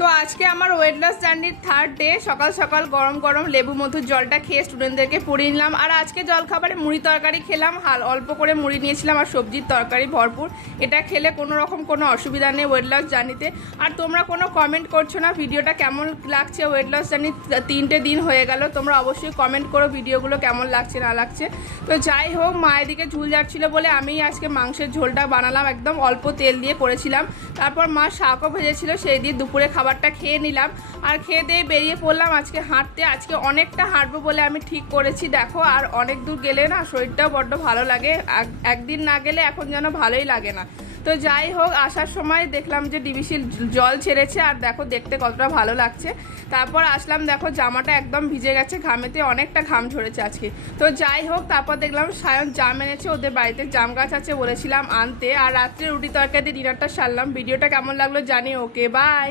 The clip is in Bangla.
তো আজকে আমার ওয়েট লস জার্নির থার্ড ডে। সকাল সকাল গরম গরম লেবু মধুর জলটা খেয়ে স্টুডেন্টদেরকে পড়িয়ে নিলাম। আর আজকে জলখাবারে মুড়ি তরকারি খেলাম, অল্প করে মুড়ি নিয়েছিলাম আর সবজির তরকারি ভরপুর। এটা খেলে কোনো রকম কোনো অসুবিধা নেই ওয়েট লস জার্নিতে। আর তোমরা কোনো কমেন্ট করছো না ভিডিওটা কেমন লাগছে। ওয়েট লস জার্নি 3টে দিন হয়ে গেল, তোমরা অবশ্যই কমেন্ট করো ভিডিওগুলো কেমন লাগছে না লাগছে। তো যাই হোক, মায়ের দিকে ঝুল যাচ্ছিলো বলে আমি আজকে মাংসের ঝোলটা বানালাম, একদম অল্প তেল দিয়ে করেছিলাম। তারপর মা শাকও ভেজেছিল, সেই দিয়ে দুপুরে খাবারটা খেয়ে নিলাম। আর খেয়ে দিয়ে বেরিয়ে পড়লাম আজকে হাঁটতে। আজকে অনেকটা হাঁটবো বলে আমি ঠিক করেছি। দেখো, আর অনেক দূর গেলে না শরীরটাও বড্ড ভালো লাগে, একদিন না গেলে এখন যেন ভালোই লাগে না। তো যাই হোক, আসার সময় দেখলাম যে ডিবিসির জল ছেড়েছে, আর দেখো দেখতে কতটা ভালো লাগছে। তারপর আসলাম, দেখো জামাটা একদম ভিজে গেছে, ঘামেতে অনেকটা ঘাম ঝরেছে আজকে। তো যাই হোক, তারপর দেখলাম সায়ন জাম এনেছে, ওদের বাড়িতে জাম গাছ আছে, বলেছিলাম আনতে। আর রাত্রে রুটি তরকারি দিয়ে ডিনারটা সারলাম। ভিডিওটা কেমন লাগলো জানি। ওকে, বাই।